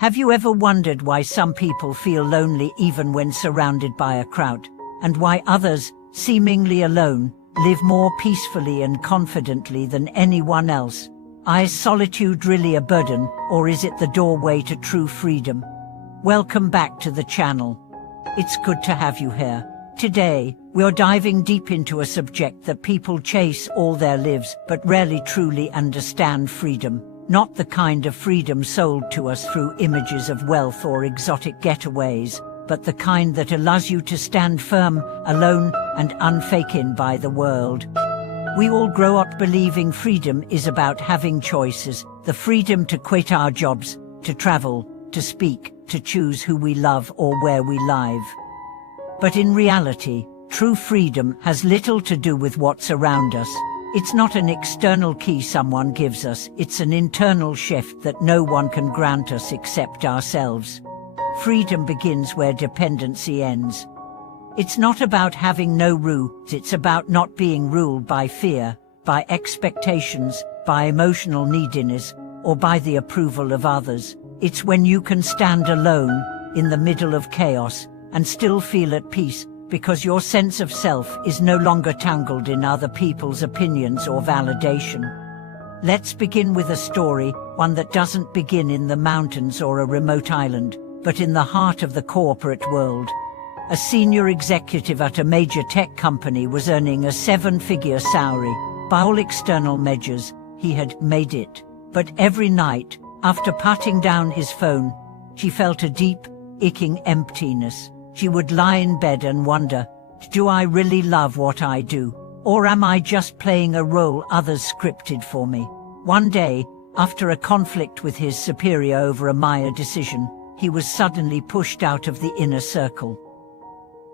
Have you ever wondered why some people feel lonely even when surrounded by a crowd, and why others, seemingly alone, live more peacefully and confidently than anyone else? Is solitude really a burden, or is it the doorway to true freedom? Welcome back to the channel. It's good to have you here. Today, we're diving deep into a subject that people chase all their lives but rarely truly understand: freedom. Not the kind of freedom sold to us through images of wealth or exotic getaways, but the kind that allows you to stand firm, alone, and unfaken by the world. We all grow up believing freedom is about having choices, the freedom to quit our jobs, to travel, to speak, to choose who we love or where we live. But in reality, true freedom has little to do with what's around us. It's not an external key someone gives us, it's an internal shift that no one can grant us except ourselves. Freedom begins where dependency ends. It's not about having no rules, it's about not being ruled by fear, by expectations, by emotional neediness, or by the approval of others. It's when you can stand alone, in the middle of chaos, and still feel at peace, because your sense of self is no longer tangled in other people's opinions or validation. Let's begin with a story, one that doesn't begin in the mountains or a remote island, but in the heart of the corporate world. A senior executive at a major tech company was earning a 7-figure salary. By all external measures, he had made it. But every night, after putting down his phone, she felt a deep, aching emptiness. She would lie in bed and wonder, do I really love what I do? Or am I just playing a role others scripted for me? One day, after a conflict with his superior over a minor decision, he was suddenly pushed out of the inner circle.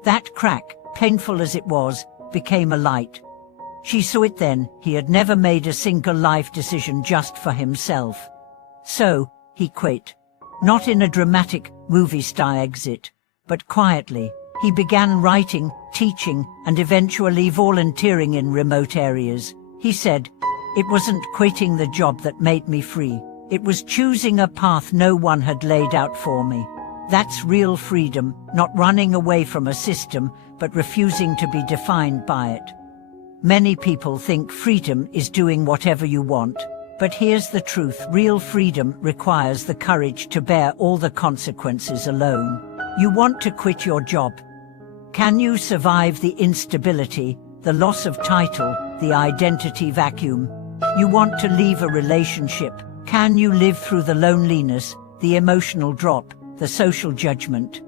That crack, painful as it was, became a light. She saw it then: he had never made a single life decision just for himself. So, he quit. Not in a dramatic, movie-style exit, but quietly. He began writing, teaching, and eventually volunteering in remote areas. He said, "It wasn't quitting the job that made me free. It was choosing a path no one had laid out for me." That's real freedom, not running away from a system, but refusing to be defined by it. Many people think freedom is doing whatever you want. But here's the truth: real freedom requires the courage to bear all the consequences alone. You want to quit your job? Can you survive the instability, the loss of title, the identity vacuum? You want to leave a relationship? Can you live through the loneliness, the emotional drop, the social judgment?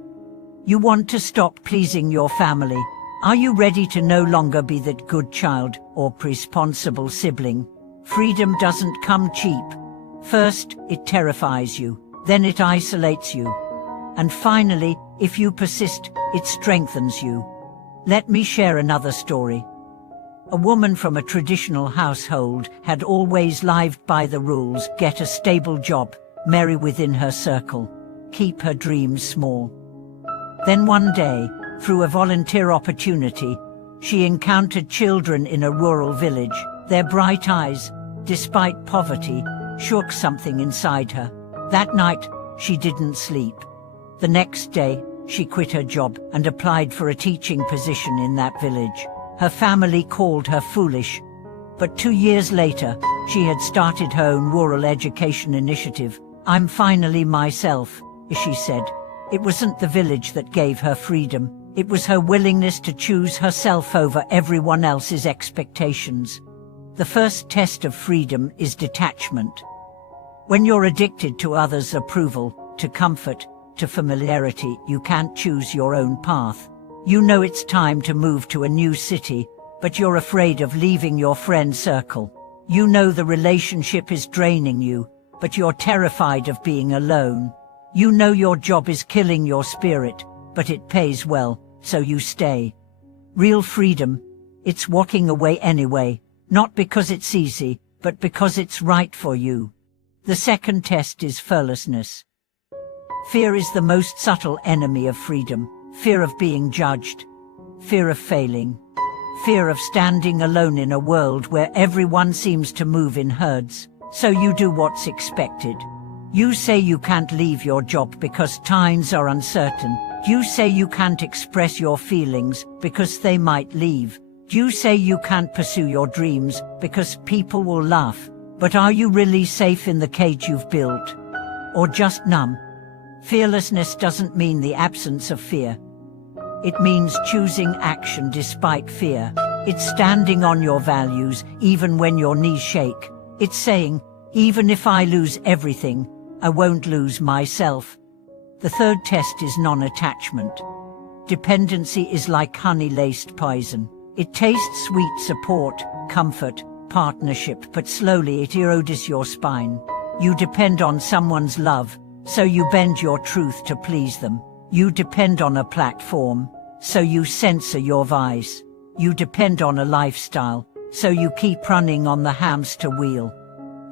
You want to stop pleasing your family? Are you ready to no longer be that good child or responsible sibling? Freedom doesn't come cheap. First, it terrifies you. Then it isolates you. And finally, if you persist, it strengthens you. Let me share another story. A woman from a traditional household had always lived by the rules: get a stable job, marry within her circle, keep her dreams small. Then one day, through a volunteer opportunity, she encountered children in a rural village. Their bright eyes, despite poverty, shook something inside her. That night, she didn't sleep. The next day, she quit her job and applied for a teaching position in that village. Her family called her foolish. But 2 years later, she had started her own rural education initiative. "I'm finally myself," she said. It wasn't the village that gave her freedom. It was her willingness to choose herself over everyone else's expectations. The first test of freedom is detachment. When you're addicted to others' approval, to comfort, to familiarity, you can't choose your own path. You know it's time to move to a new city, but you're afraid of leaving your friend circle. You know the relationship is draining you, but you're terrified of being alone. You know your job is killing your spirit, but it pays well, so you stay. Real freedom, it's walking away anyway, not because it's easy, but because it's right for you. The second test is fearlessness. Fear is the most subtle enemy of freedom. Fear of being judged. Fear of failing. Fear of standing alone in a world where everyone seems to move in herds. So you do what's expected. You say you can't leave your job because times are uncertain. You say you can't express your feelings because they might leave. You say you can't pursue your dreams because people will laugh. But are you really safe in the cage you've built? Or just numb? Fearlessness doesn't mean the absence of fear. It means choosing action despite fear. It's standing on your values even when your knees shake. It's saying, even if I lose everything, I won't lose myself. The third test is non-attachment. Dependency is like honey-laced poison. It tastes sweet: support, comfort, partnership, but slowly it erodes your spine. You depend on someone's love, so you bend your truth to please them. You depend on a platform, so you censor your vice. You depend on a lifestyle, so you keep running on the hamster wheel.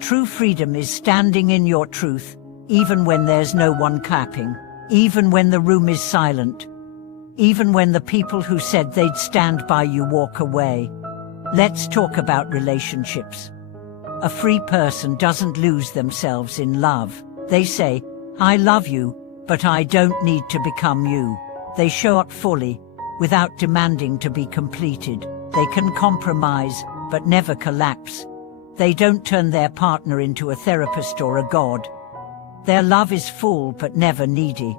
True freedom is standing in your truth, even when there's no one clapping, even when the room is silent, even when the people who said they'd stand by you walk away. Let's talk about relationships. A free person doesn't lose themselves in love. They say, I love you, but I don't need to become you. They show up fully, without demanding to be completed. They can compromise, but never collapse. They don't turn their partner into a therapist or a god. Their love is full but never needy.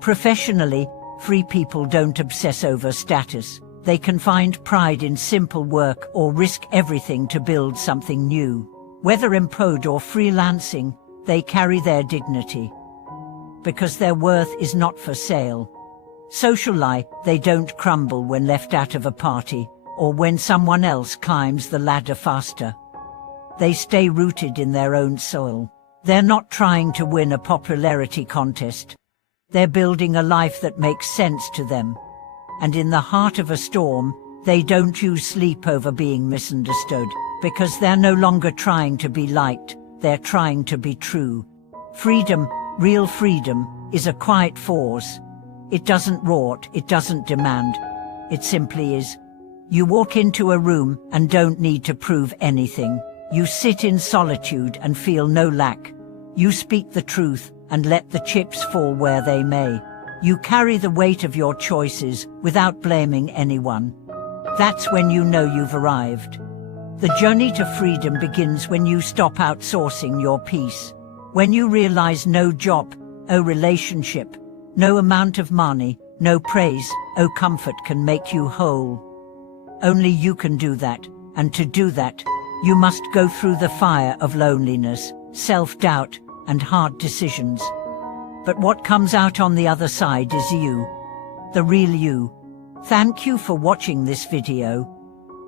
Professionally, free people don't obsess over status. They can find pride in simple work or risk everything to build something new. Whether employed or freelancing, they carry their dignity. Because their worth is not for sale. Social life, they don't crumble when left out of a party, or when someone else climbs the ladder faster. They stay rooted in their own soil. They're not trying to win a popularity contest. They're building a life that makes sense to them. And in the heart of a storm, they don't choose sleep over being misunderstood, because they're no longer trying to be liked, they're trying to be true. Freedom, real freedom, is a quiet force. It doesn't roar, it doesn't demand. It simply is. You walk into a room and don't need to prove anything. You sit in solitude and feel no lack. You speak the truth and let the chips fall where they may. You carry the weight of your choices without blaming anyone. That's when you know you've arrived. The journey to freedom begins when you stop outsourcing your peace. When you realize no job, no relationship, no amount of money, no praise, no comfort can make you whole. Only you can do that, and to do that, you must go through the fire of loneliness, self-doubt, and hard decisions. But what comes out on the other side is you. The real you. Thank you for watching this video.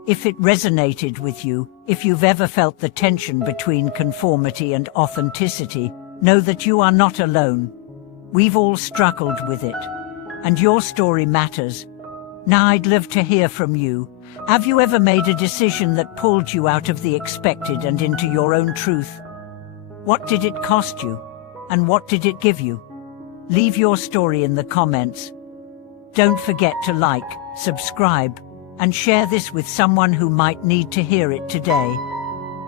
If it resonated with you, if you've ever felt the tension between conformity and authenticity, know that you are not alone. We've all struggled with it. And your story matters. Now I'd love to hear from you. Have you ever made a decision that pulled you out of the expected and into your own truth? What did it cost you? And what did it give you? Leave your story in the comments. Don't forget to like, subscribe, and share this with someone who might need to hear it today.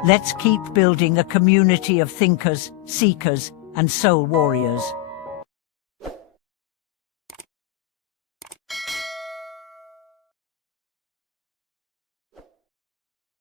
Let's keep building a community of thinkers, seekers, and soul warriors.